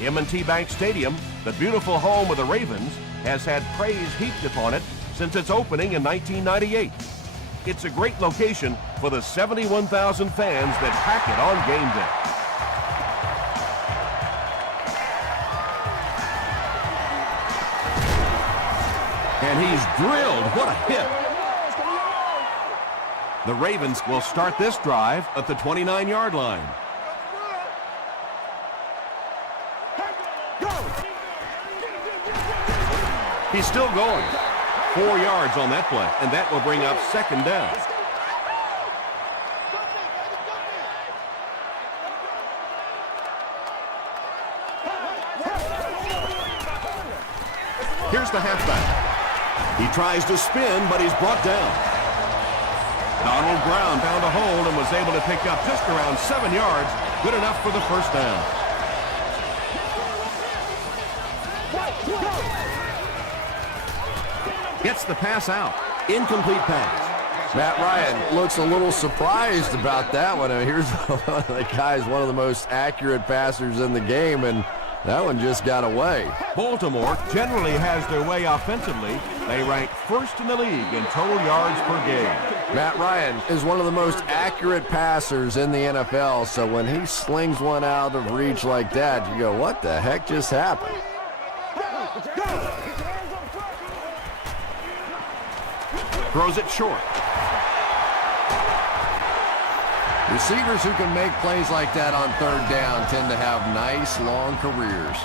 M&T Bank Stadium, the beautiful home of the Ravens, has had praise heaped upon it since its opening in 1998. It's a great location for the 71,000 fans that pack it on game day. And he's drilled. What a hit. The Ravens will start this drive at the 29-yard line. He's still going. 4 yards on that play, and that will bring up second down. Here's the halfback. He tries to spin, but he's brought down. Donald Brown found a hole and was able to pick up just around 7 yards. Good enough for the first down. Gets the pass out. Incomplete pass. Matt Ryan looks a little surprised about that one. I mean, here's the guy's one of the most accurate passers in the game, and that one just got away. Baltimore generally has their way offensively. They rank first in the league in total yards per game. Matt Ryan is one of the most accurate passers in the NFL, so when he slings one out of reach like that, you go, what the heck just happened? Throws it short. Receivers who can make plays like that on third down tend to have nice, long careers.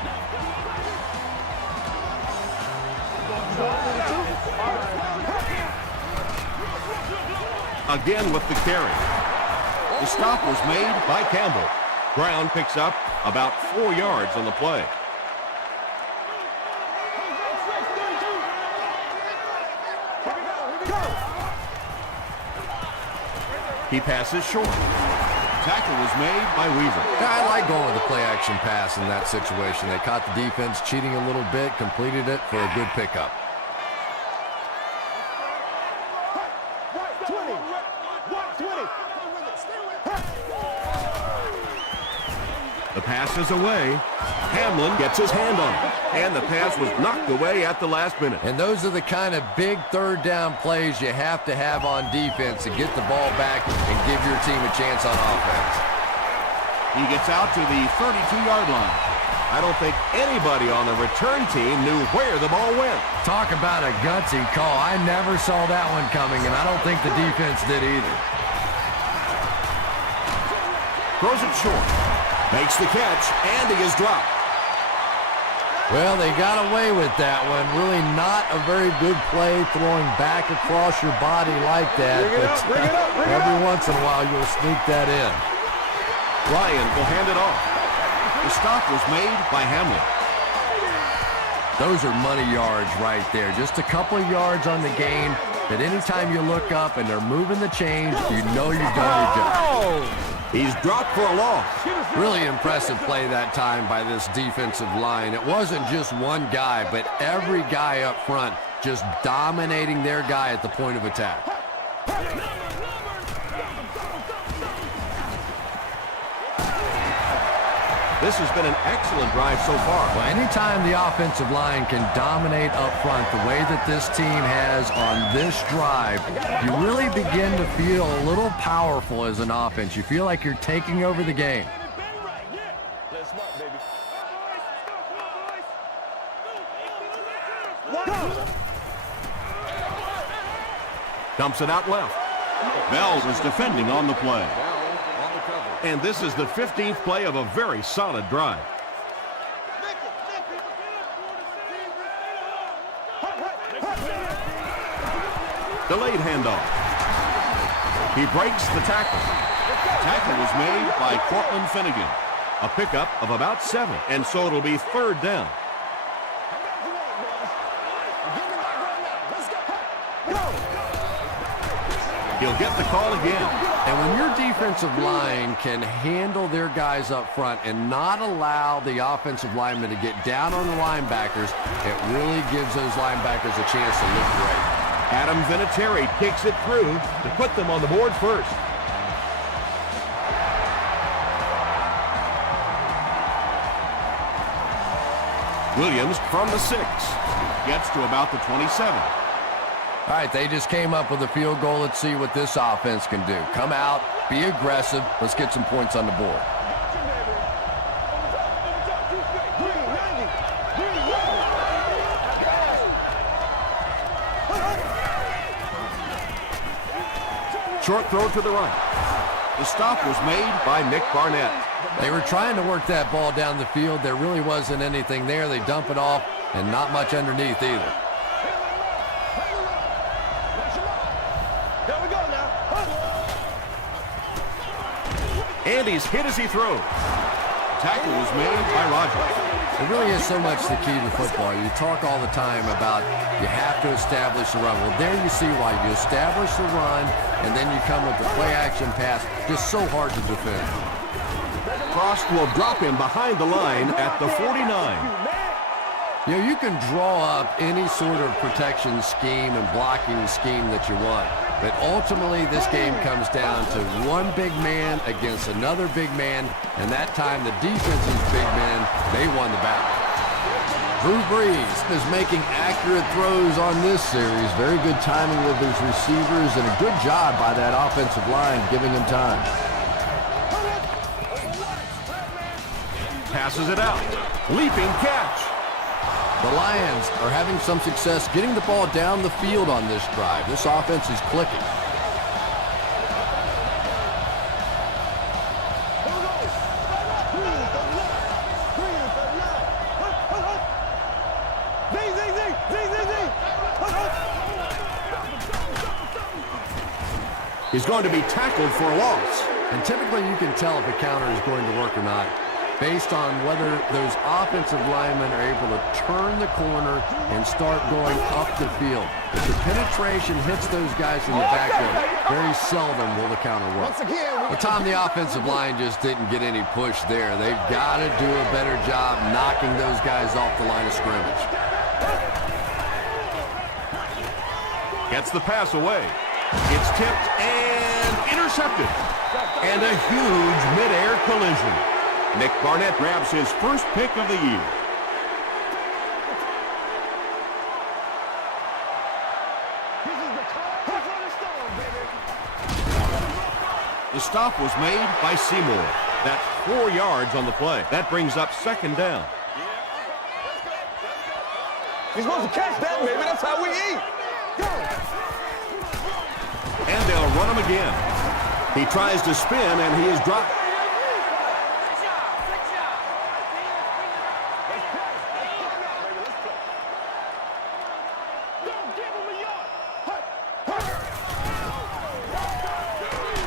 Again with the carry. The stop was made by Campbell. Brown picks up about 4 yards on the play. He passes short. Tackle was made by Weaver. I like going with the play-action pass in that situation. They caught the defense cheating a little bit, completed it for a good pickup. The pass is away. Hamlin gets his hand on it, and the pass was knocked away at the last minute. And those are the kind of big third down plays you have to have on defense to get the ball back and give your team a chance on offense. He gets out to the 32-yard line. I don't think anybody on the return team knew where the ball went. Talk about a gutsy call. I never saw that one coming, and I don't think the defense did either. Throws it short. Makes the catch, and he is dropped. Well, they got away with that one. Really not a very good play throwing back across your body like that. But every once in a while, you'll sneak that in. Ryan will hand it off. The stop was made by Hamlin. Those are money yards right there. Just a couple of yards on the gain. But anytime you look up and they're moving the chains, you know you've done your job. He's dropped for a loss. Really impressive play that time by this defensive line. It wasn't just one guy, but every guy up front just dominating their guy at the point of attack. This has been an excellent drive so far. Well, anytime the offensive line can dominate up front the way that this team has on this drive, you really begin to feel a little powerful as an offense. You feel like you're taking over the game. Dumps it out left. Bell was defending on the play. And this is the 15th play of a very solid drive. Delayed handoff. He breaks the tackle. Tackle was made by Cortland Finnegan. A pickup of about 7, and so it'll be third down. He'll get the call again. And when your defensive line can handle their guys up front and not allow the offensive linemen to get down on the linebackers, it really gives those linebackers a chance to look great. Adam Vinatieri kicks it through to put them on the board first. Williams from the 6 gets to about the 27. All right, they just came up with a field goal. Let's see what this offense can do. Come out, be aggressive. Let's get some points on the board. Short throw to the right. The stop was made by Nick Barnett. They were trying to work that ball down the field. There really wasn't anything there. They dump it off, and not much underneath either. And he's hit as he throws. Tackle was made by Rogers. It really is so much the key to football. You talk all the time about you have to establish the run. Well, there you see why. You establish the run, and then you come with the play-action pass. Just so hard to defend. Frost will drop him behind the line at the 49. You know, you can draw up any sort of protection scheme and blocking scheme that you want. But ultimately, this game comes down to one big man against another big man, and that time the defense's big men, they won the battle. Drew Brees is making accurate throws on this series. Very good timing with his receivers, and a good job by that offensive line giving him time. Passes it out. Leaping catch. The Lions are having some success getting the ball down the field on this drive. This offense is clicking. He's going to be tackled for a loss. And typically you can tell if a counter is going to work or not based on whether those offensive linemen are able to turn the corner and start going up the field. If the penetration hits those guys in the backfield, very seldom will the counter work. But Tom, the offensive line just didn't get any push there. They've got to do a better job knocking those guys off the line of scrimmage. Gets the pass away. It's tipped and intercepted. And a huge mid-air collision. Nick Barnett grabs his first pick of the year. The stop was made by Seymour. That's 4 yards on the play. That brings up second down. You're supposed to catch that, baby. That's how we eat. And they'll run him again. He tries to spin, and he is dropped.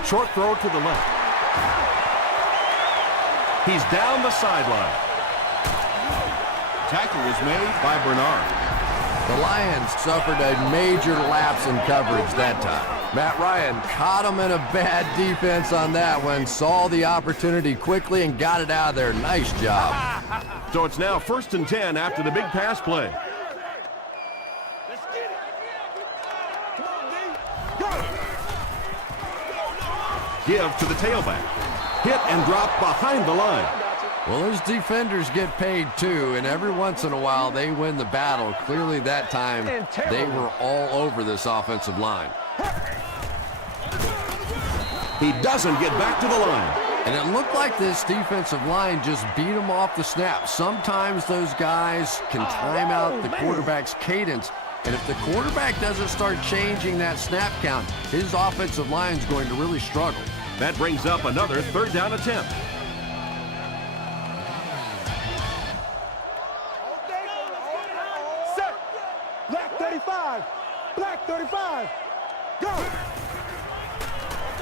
Short throw to the left. He's down the sideline. Tackle was made by Bernard. The Lions suffered a major lapse in coverage that time. Matt Ryan caught him in a bad defense on that one, saw the opportunity quickly and got it out of there. Nice job. So it's now 1st and 10 after the big pass play. Give to the tailback. Hit and drop behind the line. Well, those defenders get paid too, and every once in a while they win the battle. Clearly that time they were all over this offensive line. He doesn't get back to the line. And it looked like this defensive line just beat him off the snap. Sometimes those guys can time out the quarterback's cadence, and if the quarterback doesn't start changing that snap count, his offensive line is going to really struggle. That brings up another 3rd down attempt. Set. Black 35. Black 35. Go.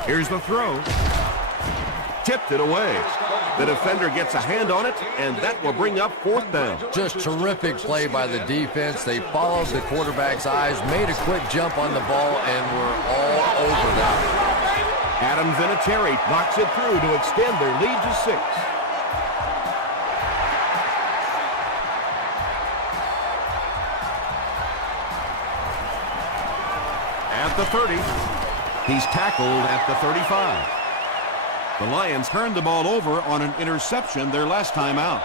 Here's the throw. Tipped it away. The defender gets a hand on it, and that will bring up 4th down. Just terrific play by the defense. They followed the quarterback's eyes, made a quick jump on the ball, and were all over that. Adam Vinatieri knocks it through to extend their lead to 6. At the 30. He's tackled at the 35. The Lions turned the ball over on an interception their last time out.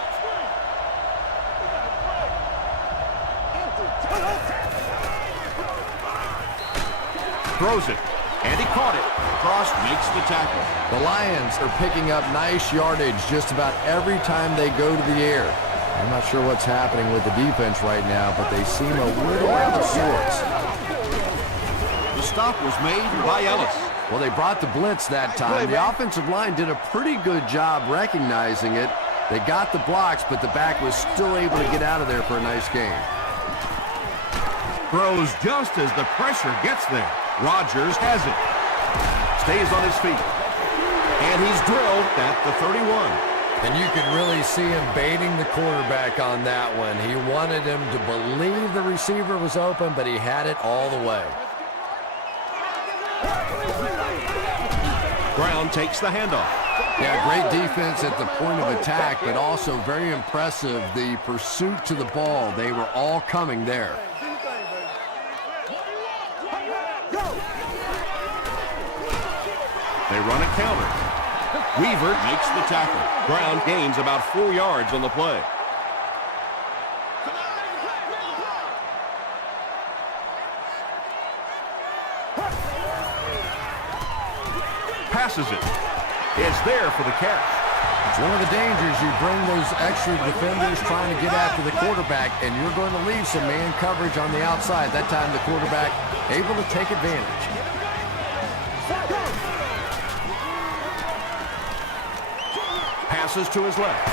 Throws it, and he caught it. Cross makes the tackle. The Lions are picking up nice yardage just about every time they go to the air. I'm not sure what's happening with the defense right now, but they seem a little out of sorts. The stop was made by Ellis. Well, they brought the blitz that time. The offensive line did a pretty good job recognizing it. They got the blocks, but the back was still able to get out of there for a nice gain. Throws just as the pressure gets there. Rodgers has it. Stays on his feet. And he's drilled at the 31. And you could really see him baiting the quarterback on that one. He wanted him to believe the receiver was open, but he had it all the way. Brown takes the handoff. Yeah, great defense at the point of attack, but also very impressive, the pursuit to the ball. They were all coming there. They run a counter. Weaver Makes the tackle. Brown gains about 4 yards on the play. Passes it. It's there for the catch. It's one of the dangers. You bring those extra defenders trying to get after the quarterback, and you're going to leave some man coverage on the outside. That time the quarterback able to take advantage. Passes to his left.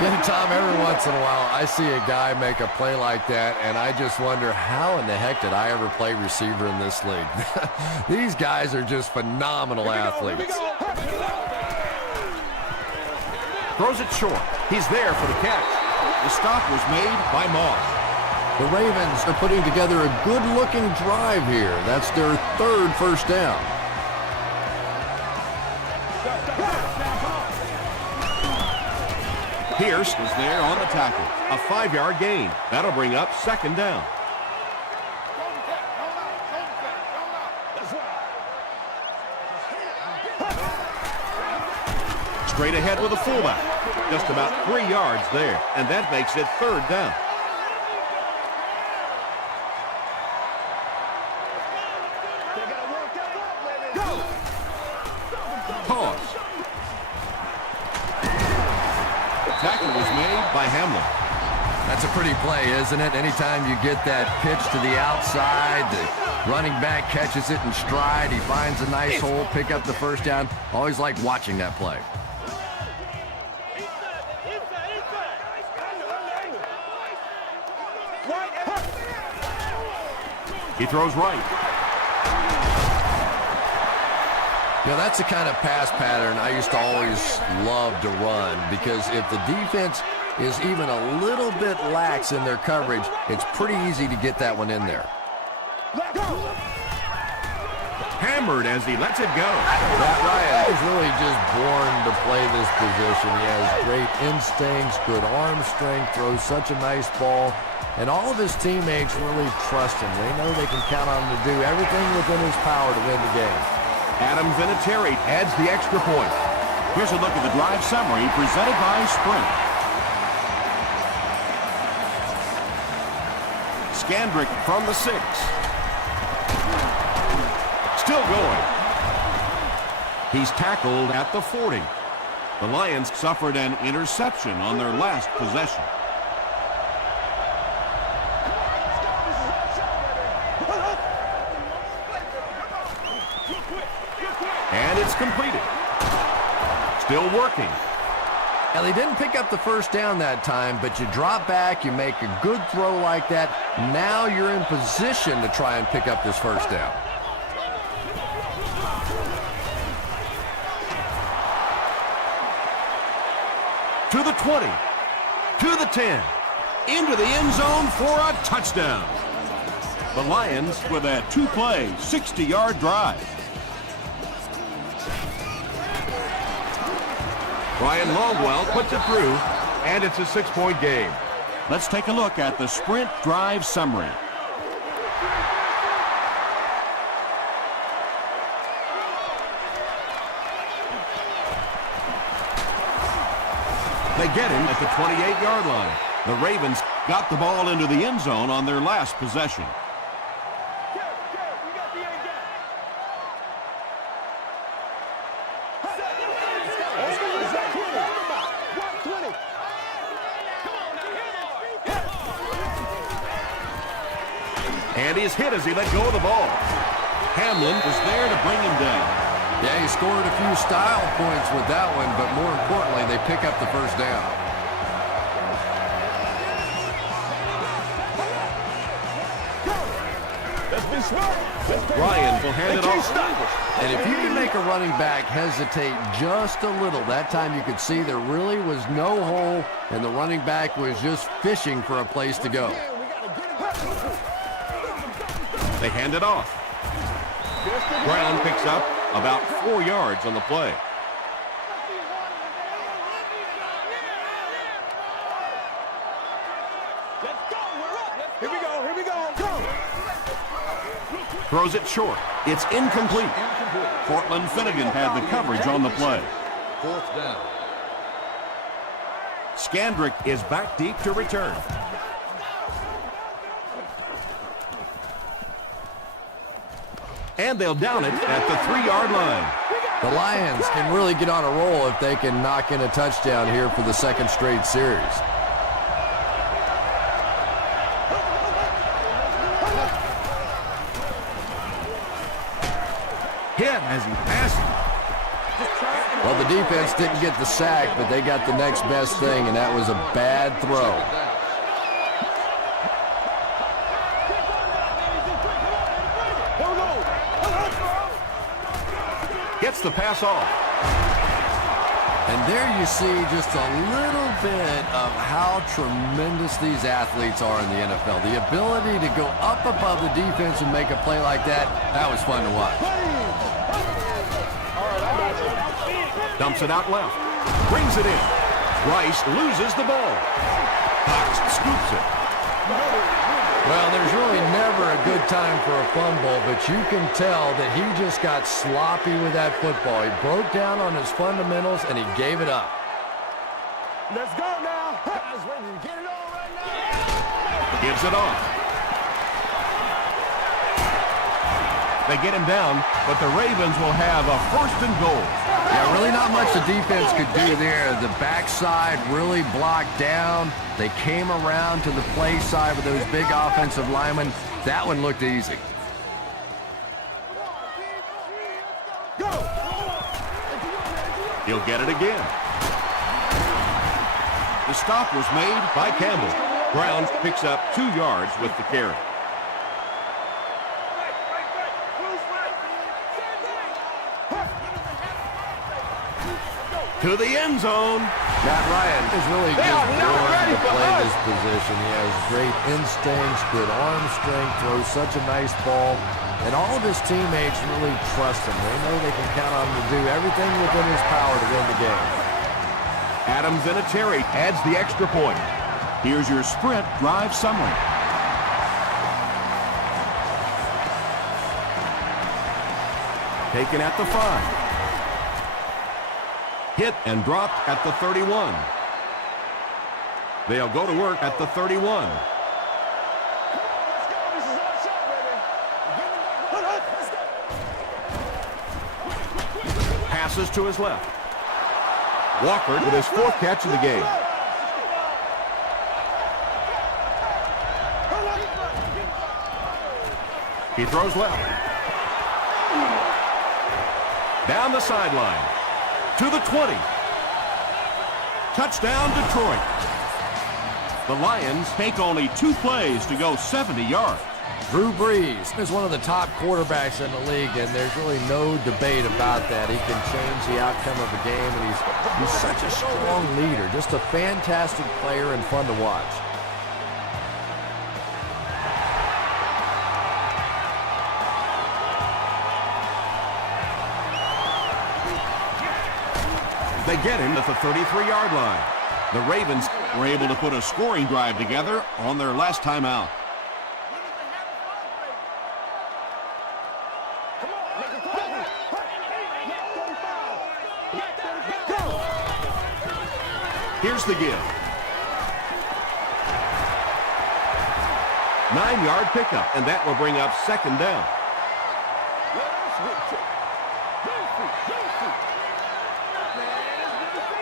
Yeah, Tom, every once in a while I see a guy make a play like that, and I just wonder how in the heck did I ever play receiver in this league? These guys are just phenomenal athletes. Throws it short. He's there for the catch. The stop was made by Moss. The Ravens are putting together a good-looking drive here. That's their third first down. Pierce is there on the tackle. a 5-yard gain. That'll bring up second down. Straight ahead with a fullback. Just about 3 yards there, and that makes it third down. Pause. Tackle was made by Hamlin. That's a pretty play, isn't it? Anytime you get that pitch to the outside, the running back catches it in stride, he finds a nice hole, pick up the first down. Always like watching that play. He throws right. You know, that's the kind of pass pattern I used to always love to run, because if the defense is even a little bit lax in their coverage, it's pretty easy to get that one in there. Hammered as he lets it go. That Ryan is really just born to play this position. He has great instincts, good arm strength, throws such a nice ball, and all of his teammates really trust him. They know they can count on him to do everything within his power to win the game. Adam Vinatieri adds the extra point. Here's a look at the drive summary presented by Sprint. Scandrick from the 6. Still going. He's tackled at the 40. The Lions suffered an interception on their last possession. And it's completed. Still working. Now, they didn't pick up the first down that time, but you drop back, you make a good throw like that. Now you're in position to try and pick up this first down. To the 20. To the 10. Into the end zone for a touchdown. The Lions with a 2-play, 60-yard drive. Ryan Longwell puts it through, and it's a 6-point game. Let's take a look at the Sprint drive summary. They get him at the 28-yard line. The Ravens got the ball into the end zone on their last possession. And he's hit as he let go of the ball. Hamlin was there to bring him down. Yeah, he scored a few style points with that one, but more importantly, they pick up the first down. Let's be smart. Ryan will hand it off. And if you can make a running back hesitate just a little, that time you could see there really was no hole, and the running back was just fishing for a place to go. They hand it off. Brown picks up about 4 yards on the play. Here we go. Here we go. Go. Throws it short. It's incomplete. Cortland Finnegan had the coverage on the play. Fourth down. Scandrick is back deep to return. And they'll down it at the 3-yard line. The Lions can really get on a roll if they can knock in a touchdown here for the second straight series. Hit as he passes. Well, the defense didn't get the sack, but they got the next best thing, and that was a bad throw. Gets the pass off. And there you see just a little bit of how tremendous these athletes are in the NFL. The ability to go up above the defense and make a play like that, that was fun to watch. Dumps it out left. Brings it in. Rice loses the ball. Cox scoops it. Well, there's really never a good time for a fumble, but you can tell that he just got sloppy with that football. He broke down on his fundamentals, and he gave it up. Let's go now. Guys, ready to get it on right now. Gives it off. They get him down, but the Ravens will have a 1st and goal. Yeah, really not much the defense could do there. The backside really blocked down. They came around to the play side with those big offensive linemen. That one looked easy. He'll get it again. The stop was made By Campbell. Brown picks up 2 yards with the carry. To the end zone. Matt Ryan is really just born to play this position. He has great instincts, good arm strength, throws such a nice ball. And all of his teammates really trust him. They know they can count on him to do everything within his power to win the game. Adam Vinatieri adds the extra point. Here's your sprint drive summary. Taken at the 5. Hit and dropped at the 31. They'll go to work at the 31. Passes to his left. Walker with his 4th catch of the game. He throws left. Down the sideline. To the 20. Touchdown, Detroit. The Lions take only 2 plays to go 70 yards. Drew Brees is one of the top quarterbacks in the league, and there's really no debate about that. He can change the outcome of a game, and he's such a strong leader, just a fantastic player and fun to watch. They get him at the 33-yard line. The Ravens were able to put a scoring drive together on their last time out. Here's the give. 9-yard pickup, and that will bring up 2nd down.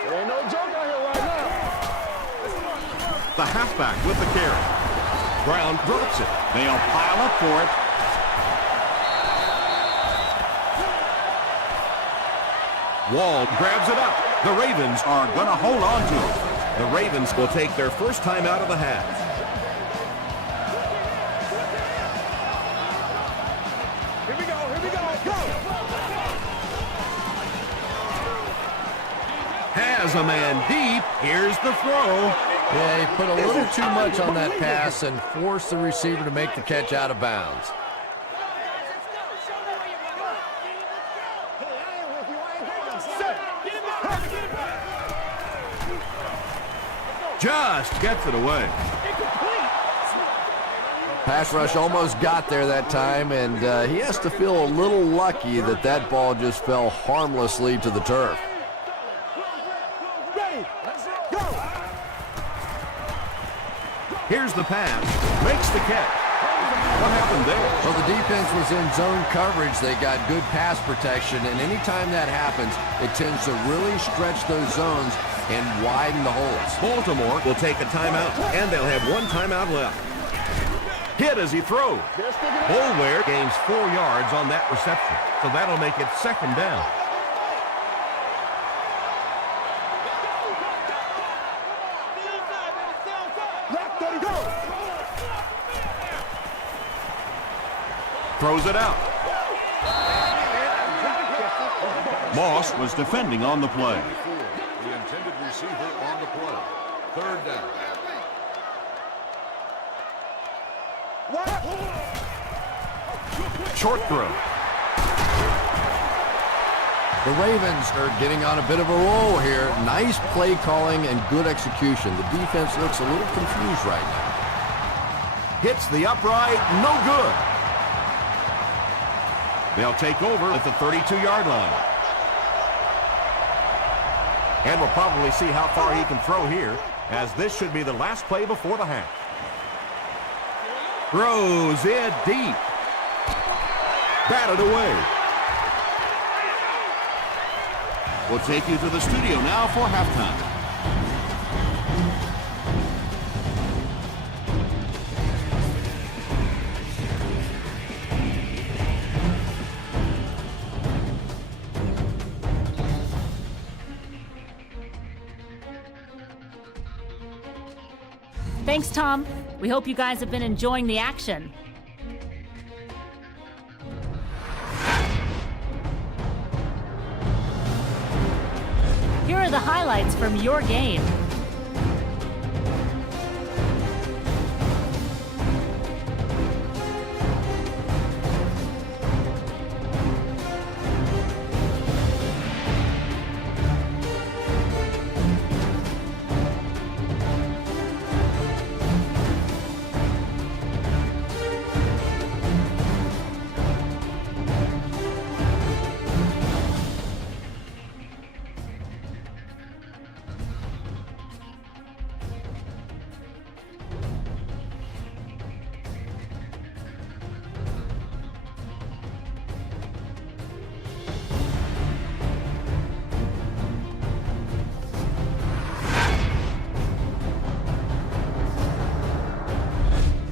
There ain't no joke out here right now. The halfback with the carry. ground, drops it. They'll pile up for it. Wall grabs it up. The Ravens Are going to hold on to it. The Ravens will take their first time out of the half. Here we go, go! Has a man deep. Here's the throw. Yeah, he put a little too much on that pass and forced the receiver to make the catch out of bounds. Just gets it away. Pass rush almost got there that time, and he has to feel a little lucky that that ball just fell harmlessly to the turf. Ready, let's go! Here's the pass. Makes the catch. What happened there? Well, the defense was in zone coverage. They got good pass protection, and anytime that happens, it tends to really stretch those zones and widen the holes. Baltimore will take a timeout, and they'll have one timeout left. Hit as he throws. Boulware gains 4 yards on that reception, so that'll make it second down. Throws it out. Moss was defending on the play. The intended receiver on the play. Third down. Short throw. The Ravens are getting on a bit of a roll here. Nice play calling and good execution. The defense looks a little confused right now. Hits the upright, no good. They'll take over at the 32-yard line. And we'll probably see how far he can throw here, as this should be the last play before the half. Throws it deep. Batted away. We'll take you to the studio now for halftime. Thanks, Tom. We hope you guys have been enjoying the action. Here are the highlights from your game.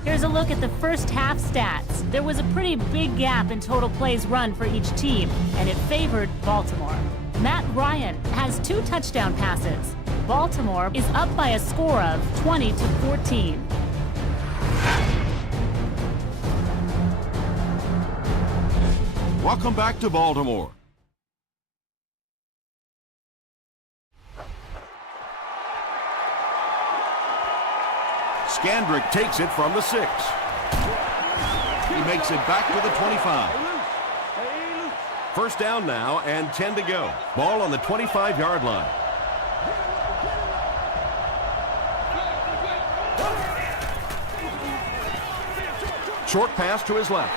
Here's a look at the first half stats. There was a pretty big gap in total plays run for each team, and it favored Baltimore. Matt Ryan has 2 touchdown passes. Baltimore is up by a score of 20-14. Welcome back to Baltimore. Scandrick takes it from the 6. He makes it back to the 25. First down now and 10 to go. Ball on the 25-yard line. Short pass to his left.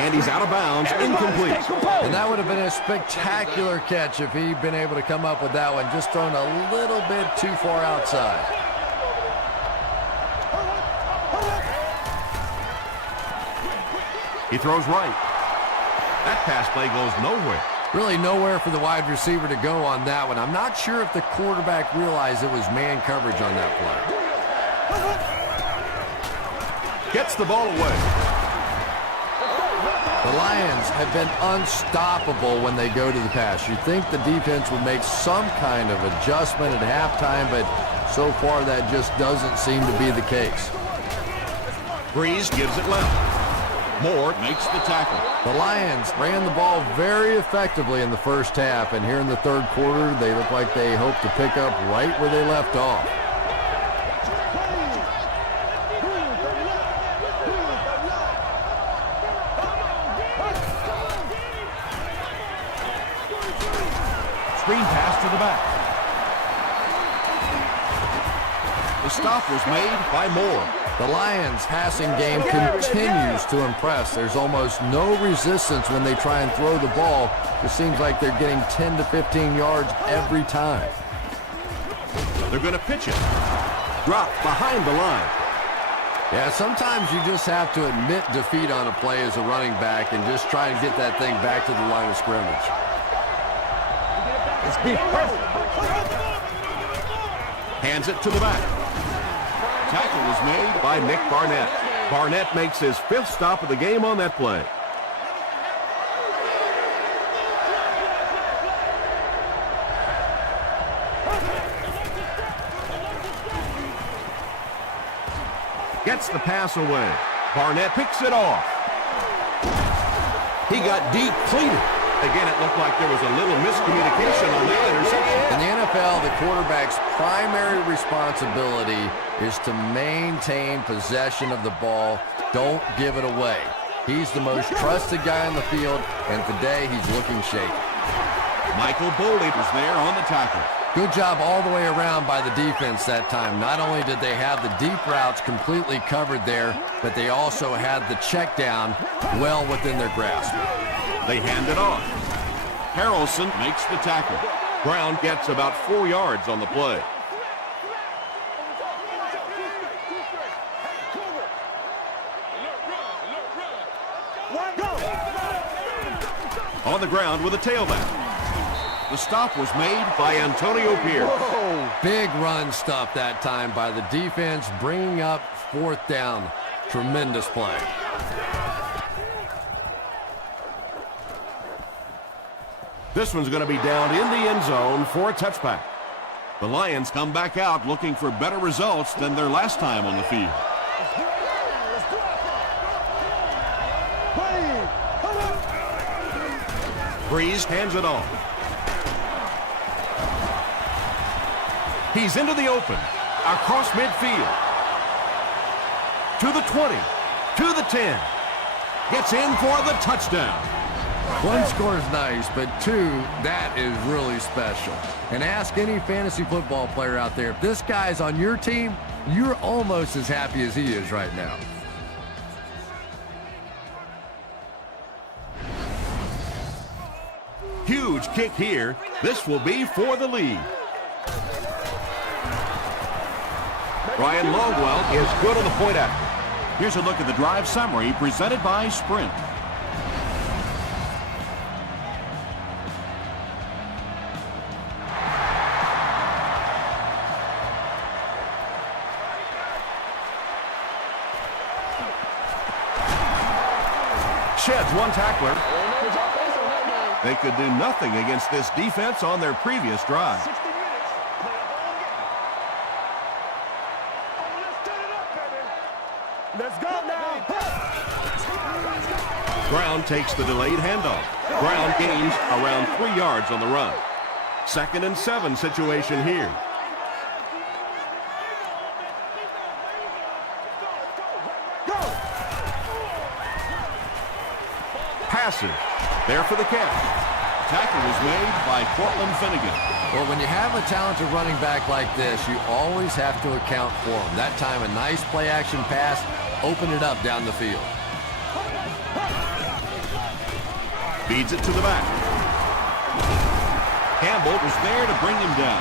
And he's out of bounds, incomplete. And that would have been a spectacular catch if he'd been able to come up with that one, just thrown a little bit too far outside. He throws right. That pass play goes nowhere. Really nowhere for the wide receiver to go on that one. I'm not sure if the quarterback realized it was man coverage on that play. Gets the ball away. The Lions have been unstoppable when they go to the pass. You'd think the defense would make some kind of adjustment at halftime, but so far that just doesn't seem to be the case. Breeze gives it left. Moore makes the tackle. The Lions ran the ball very effectively in the first half, and here in the third quarter, they look like they hope to pick up right where they left off. Screen pass to the back. The stop was made by Moore. The Lions' passing game continues to impress. There's almost no resistance when they try and throw the ball. It seems like they're getting 10 to 15 yards every time. They're going to pitch it. Drop behind the line. Yeah, sometimes you just have to admit defeat on a play as a running back and just try and get that thing back to the line of scrimmage. Hands it to the back. Tackle was made By Nick Barnett. Barnett makes his 5th stop of the game on that play. Gets the pass away. Barnett picks it off. He got deep, cleated. Again, it looked like there was a little miscommunication on that interception. In the NFL, the quarterback's primary responsibility is to maintain possession of the ball. Don't give it away. He's the most trusted guy on the field, and today he's looking shaky. Michael Boley was there on the tackle. Good job all the way around by the defense that time. Not only did they have the deep routes completely covered there, but they also had the check down well within their grasp. They hand it off. Harrelson makes the tackle. Brown gets about 4 yards on the play. On the ground with a tailback. The stop was made by Antonio Pierce. Big run stop that time by the defense, bringing up 4th down. Tremendous play. This one's going to be down in the end zone for a touchback. The Lions come back out looking for better results than their last time on the field. Breeze hands it off. He's into the open. Across midfield. To the 20. To the 10. Gets in for the touchdown. One score is nice, but 2, that is really special. And ask any fantasy football player out there, if this guy's on your team, you're almost as happy as he is right now. Huge kick here. This will be for the lead. Ryan Longwell is good on the point after. Here's a look at the drive summary presented by Sprint. Sheds one tackler. They could do nothing against this defense on their previous drive. Let's go now. Brown takes the delayed handoff. Brown gains around 3 yards on the run. 2nd and 7 situation here. Passive. There for the catch. Tackle was made by Cortland Finnegan. Well, when you have a talented running back like this, you always have to account for him. That time, a nice play-action pass opened it up down the field. Feeds it to the back. Campbell was there to bring him down.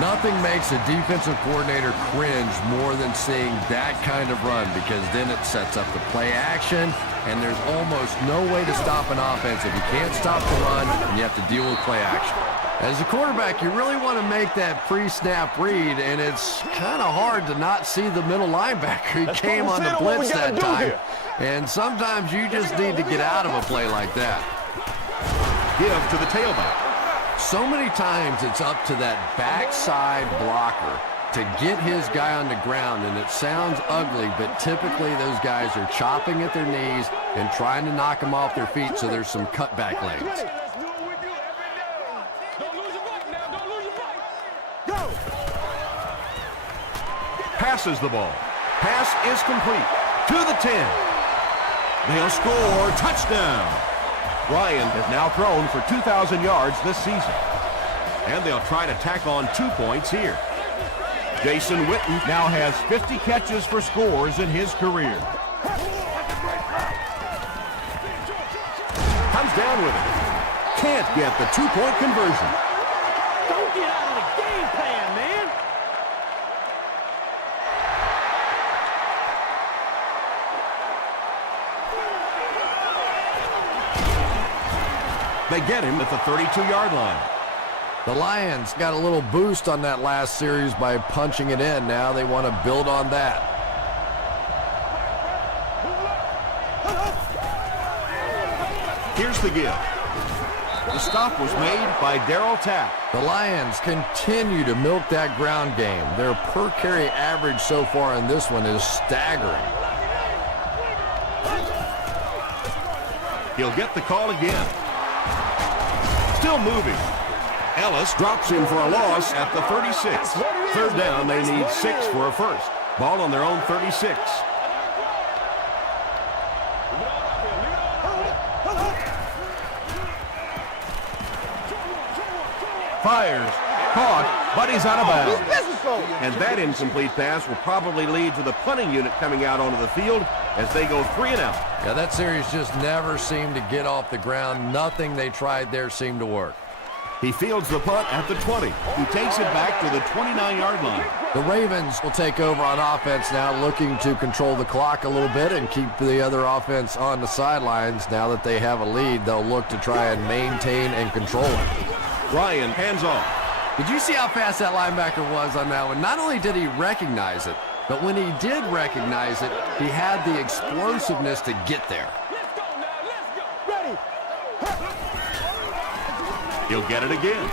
Nothing makes a defensive coordinator cringe more than seeing that kind of run, because then it sets up the play action, and there's almost no way to stop an offense if you can't stop the run and you have to deal with play action. As a quarterback, you really want to make that pre-snap read, and it's kind of hard to not see the middle linebacker. He came on the blitz that time, and sometimes you just need to get out of a play like that. Give to the tailback. So many times it's up to that backside blocker to get his guy on the ground, and it sounds ugly, but typically those guys are chopping at their knees and trying to knock them off their feet, so there's some cutback lanes. Passes the ball. Pass is complete. To the 10. They'll score. Touchdown. Ryan has now thrown for 2,000 yards this season. And they'll try to tack on 2 points here. Jason Witten now has 50 catches for scores in his career. Comes down with it. Can't get the 2-point conversion. Don't get out of the game plan, man. They get him at the 32-yard line. The Lions got a little boost on that last series by punching it in. Now they want to build on that. Here's the give. The stop was made by Darryl Tapp. The Lions continue to milk that ground game. Their per carry average so far in this one is staggering. He'll get the call again. Still moving. Ellis drops him for a loss at the 36. Third down, they need 6 for a first. Ball on their own 36. Fires. Caught, but he's out of bounds. And that incomplete pass will probably lead to the punting unit coming out onto the field as they go 3 and out. Yeah, that series just never seemed to get off the ground. Nothing they tried there seemed to work. He fields the punt at the 20. He takes it back to the 29-yard line. The Ravens will take over on offense now, looking to control the clock a little bit and keep the other offense on the sidelines. Now that they have a lead, they'll look to try and maintain and control it. Ryan hands off. Did you see how fast that linebacker was on that one? Not only did he recognize it, but when he did recognize it, he had the explosiveness to get there. He'll get it again.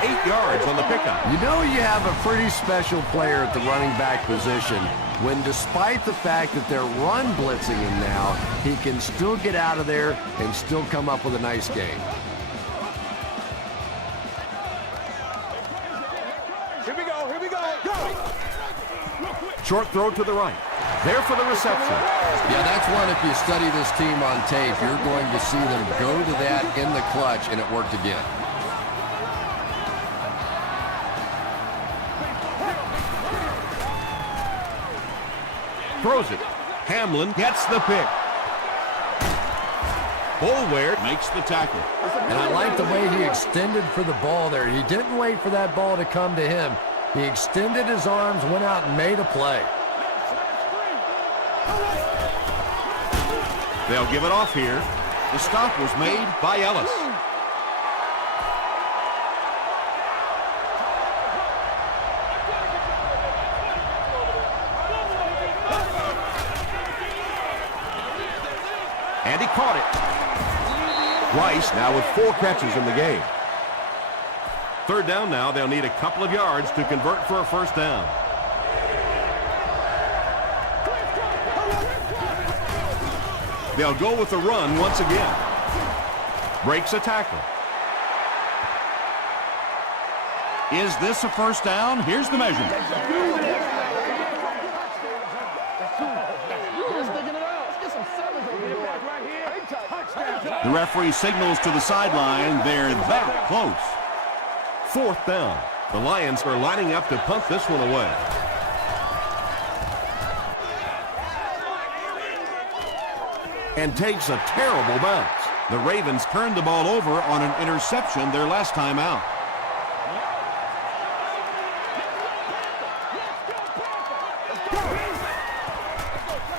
8 yards on the pickup. You know you have a pretty special player at the running back position when, despite the fact that they're run blitzing him now, he can still get out of there and still come up with a nice game. Here we go, go! Short throw to the right. There for the reception. Yeah, that's one, if you study this team on tape, you're going to see them go to that in the clutch, and it worked again. Throws it. Hamlin gets the pick. Boulware makes the tackle. And I like the way he extended for the ball there. He didn't wait for that ball to come to him. He extended his arms, went out, and made a play. They'll give it off here. The stop was made by Ellis. And he caught it. Rice now with 4 catches in the game. Third down now. They'll need a couple of yards to convert for a first down. They'll go with the run once again. Breaks a tackle. Is this a first down? Here's the measurement. The referee signals to the sideline. They're that close. Fourth down. The Lions are lining up to punt this one away. And takes a terrible bounce. The Ravens turned the ball over on an interception their last time out.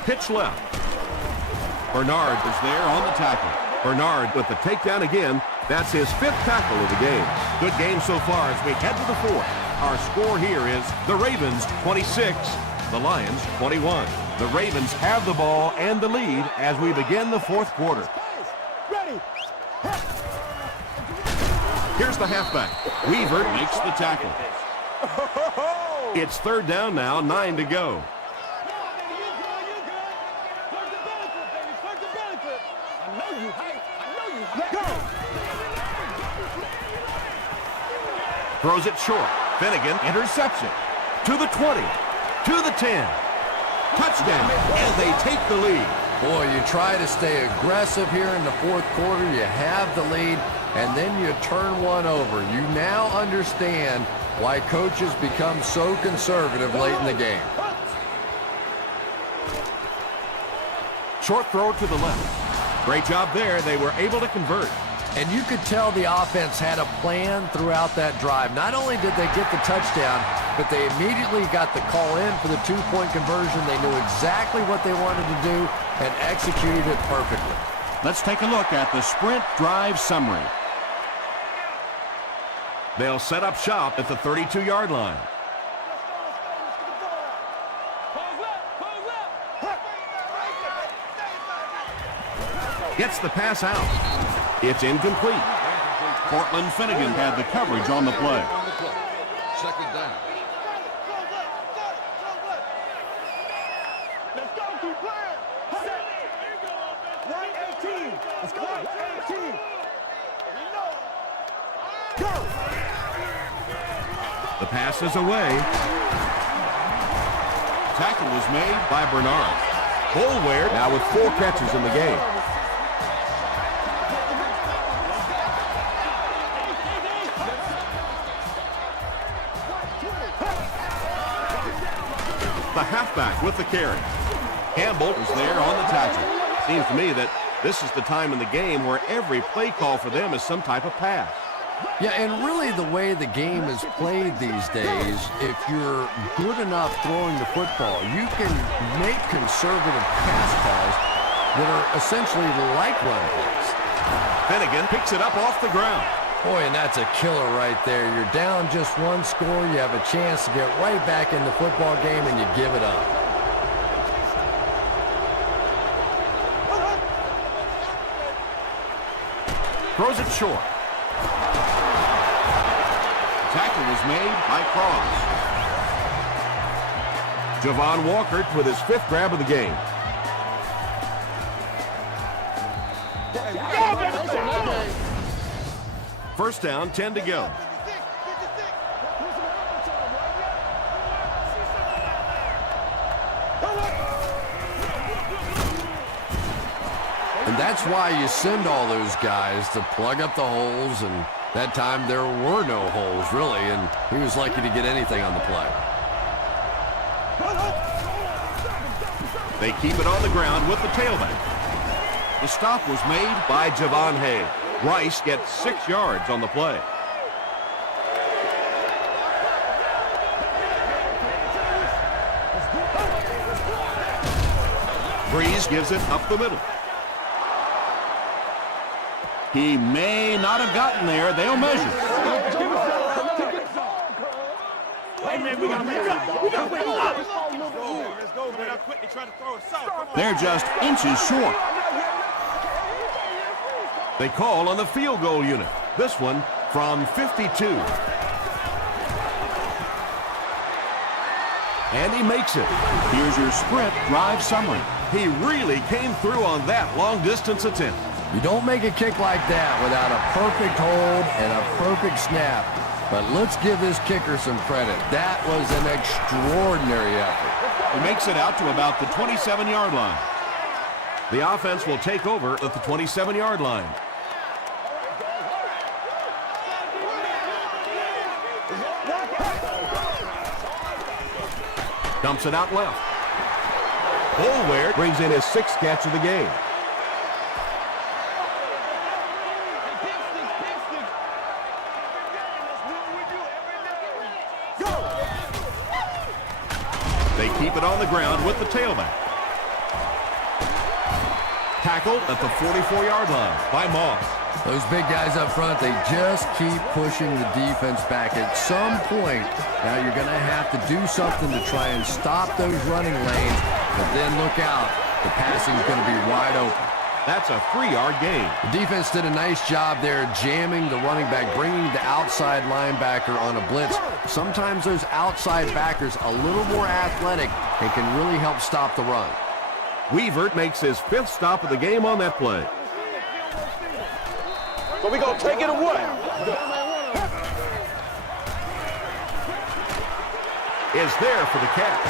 Pitch left. Bernard is there on the tackle. Bernard with the takedown again. That's his 5th tackle of the game. Good game so far as we head to the 4th. Our score here is the Ravens 26, the Lions 21. The Ravens have the ball and the lead as we begin the 4th quarter. Ready. Here's the halfback. Weaver makes the tackle. It's 3rd down now, 9 to go. Throws it short. Finnegan intercepts it. To the 20. To the 10. Touchdown. And they take the lead. Boy, you try to stay aggressive here in the 4th quarter. You have the lead, and then you turn one over. You now understand why coaches become so conservative late in the game. Short throw to the left. Great job there. They were able to convert. And you could tell the offense had a plan throughout that drive. Not only did they get the touchdown, but they immediately got the call in for the 2-point conversion. They knew exactly what they wanted to do and executed it perfectly. Let's take a look at the sprint drive summary. They'll set up shop at the 32-yard line. Gets the pass out. It's incomplete. Cortland Finnegan had the coverage on the play. 2nd down. Let's go, keep playing. Set. Right 18. Let's go. Right 18. Go. The pass is away. Tackle was made by Bernard. Boulware now with 4 catches in the game. The halfback with the carry. Campbell is there on the tackle. Seems to me that this is the time in the game where every play call for them is some type of pass. Yeah, and really the way the game is played these days, if you're good enough throwing the football, you can make conservative pass calls that are essentially like run plays. Finnegan picks it up off the ground. Boy, and that's a killer right there. You're down just 1 score. You have a chance to get right back in the football game, and you give it up. Throws it short. Tackle was made by Cross. Javon Walker with his 5th grab of the game. First down, 10 to go. And that's why you send all those guys to plug up the holes, and that time there were no holes, really, and he was lucky to get anything on the play. They keep it on the ground with the tailback. The stop was made By Javon Hay. Rice gets 6 yards on the play. Breeze gives it up the middle. He may not have gotten there. They'll measure. They're just inches short. They call on the field goal unit. This one from 52. And he makes it. Here's your sprint drive summary. He really came through on that long-distance attempt. You don't make a kick like that without a perfect hold and a perfect snap. But let's give this kicker some credit. That was an extraordinary effort. He makes it out to about the 27-yard line. The offense will take over at the 27-yard line. Dumps it out left. Boulware brings in his 6th catch of the game. They keep it on the ground with the tailback. Tackled at the 44-yard line by Moss. Those big guys up front, they just keep pushing the defense back. At some point, now you're going to have to do something to try and stop those running lanes, but then look out. The passing is going to be wide open. That's a 3-yard gain. The defense did a nice job there jamming the running back, bringing the outside linebacker on a blitz. Sometimes those outside backers a little more athletic and can really help stop the run. Weaver makes his 5th stop of the game on that play. So we gonna take it away. Is there for the catch.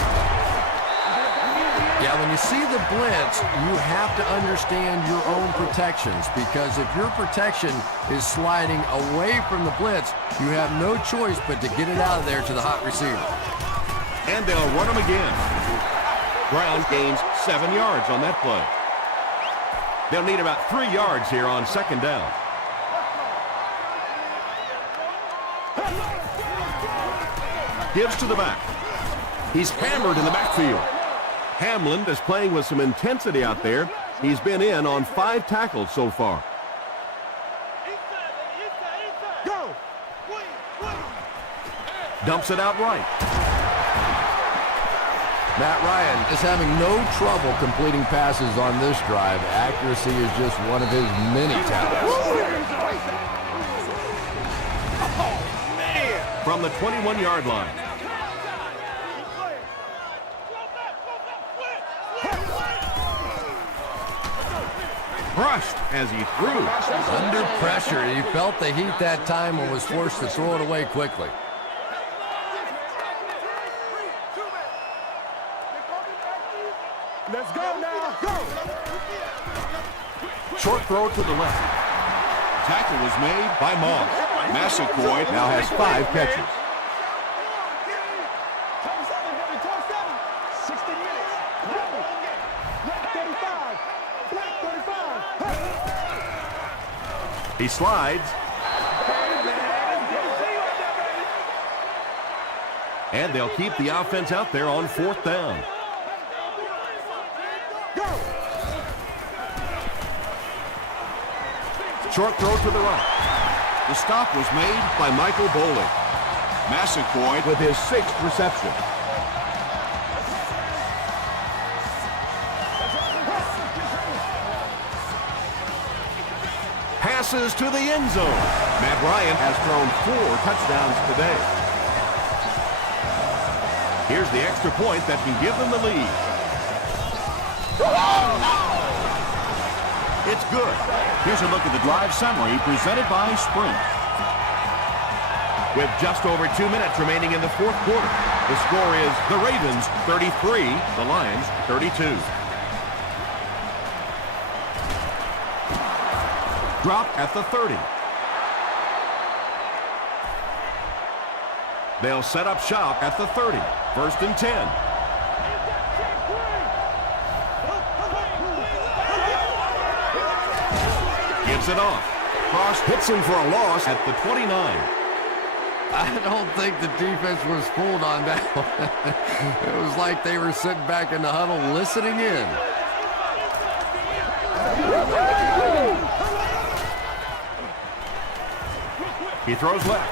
Yeah, when you see the blitz, you have to understand your own protections, because if your protection is sliding away from the blitz, you have no choice but to get it out of there to the hot receiver. And they'll run him again. Brown gains 7 yards on that play. They'll need about 3 yards here on 2nd down. Gives to the back. He's hammered in the backfield. Hamlin is playing with some intensity out there. He's been in on 5 tackles so far. Go. Dumps it out right. Matt Ryan is having no trouble completing passes on this drive. Accuracy is just one of his many talents. From the 21-yard line. Crushed as he threw. Under pressure, he felt the heat that time and was forced to throw it away quickly. Let's go now. Go. Short throw to the left. Tackle was made by Moss. Massaquoi Now has 5 catches. 60 minutes. Black 35. Black 35. He slides. And they'll keep the offense out there on 4th down. Short throw to the right. The stop was made by Michael Bowling. Massaquoi With his 6th reception. Passes to the end zone. Matt Ryan has thrown 4 touchdowns today. Here's the extra point that can give them the lead. It's good. Here's a look at the drive summary presented by Sprint. With just over 2 minutes remaining in the 4th quarter, the score is the Ravens 33, the Lions 32. Drop at the 30. They'll set up shop at the 30. 1st and 10. Gives it off. Cross hits him for a loss at the 29. I don't think the defense was fooled on that one. It was like they were sitting back in the huddle listening in. He throws left.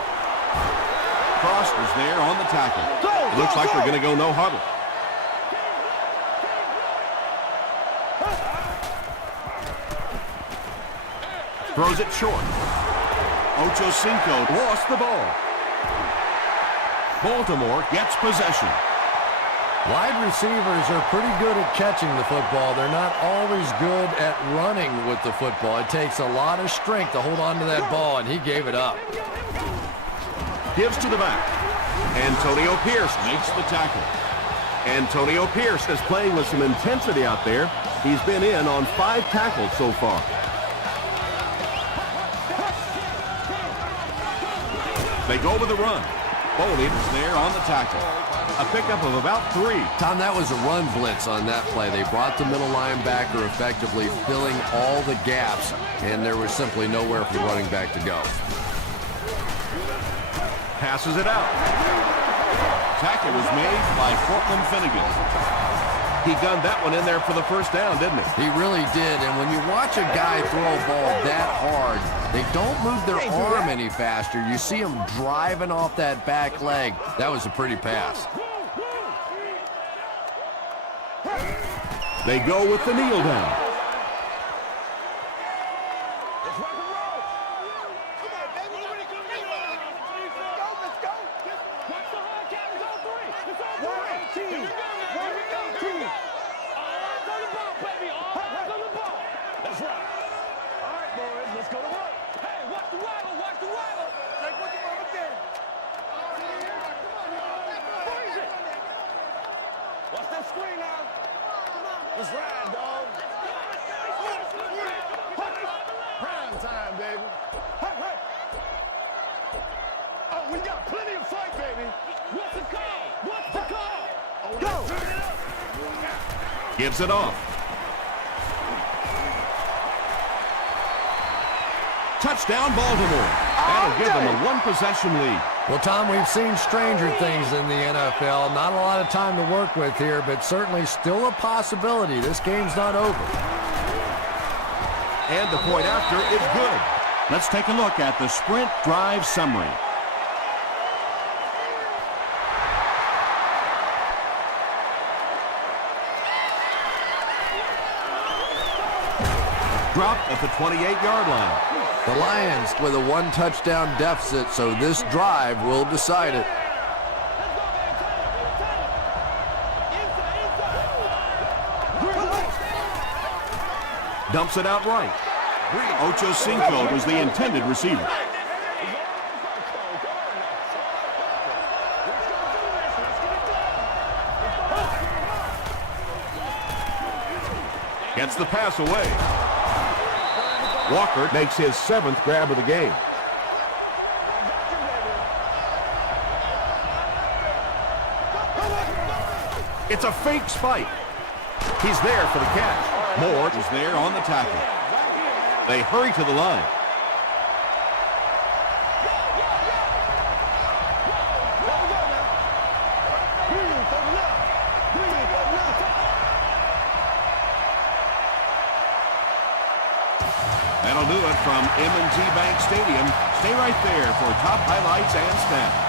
Cross was there on the tackle. It looks like they're going to go no huddle. Throws it short. Ocho Cinco Lost the ball. Baltimore gets possession. Wide receivers are pretty good at catching the football. They're not always good at running with the football. It takes a lot of strength to hold on to that ball, and he gave it up. Gives to the back. Antonio Pierce. makes the tackle. Antonio Pierce is playing with some intensity out there. He's been in on 5 tackles so far. They go with the run. Foley is there on the tackle. A pickup of about 3. Tom, that was a run blitz on that play. They brought the middle linebacker effectively filling all the gaps, and there was simply nowhere for the running back to go. Passes it out. Tackle was made by Cortland Finnegan. He gunned that one in there for the first down, didn't he? He really did, and when you watch a guy throw a ball that hard, they don't move their arm any faster. You see him driving off that back leg. That was a pretty pass. They go with the kneel down. Watch that screen now. Let's ride, dog. Prime time, baby. Hey, hey. Oh, we got plenty of fight, baby. What's the call? What's the call? Oh, go. Gives it off. Touchdown, Baltimore. That'll give them a one-possession lead. Well, Tom, we've seen stranger things in the NFL. Not a lot of time to work with here, but certainly still a possibility. This game's not over. And the point after is good. Let's take a look at the sprint drive summary. Dropped at the 28-yard line. The Lions with a one-touchdown deficit, so this drive will decide it. Dumps it out right. Ocho Cinco was the intended receiver. Gets the pass away. Walker makes his 7th grab of the game. It's a fake spike. He's there for the catch. Moore is there on the tackle. They hurry to the line. That'll do it from M&T Bank Stadium. Stay right there for top highlights and stats.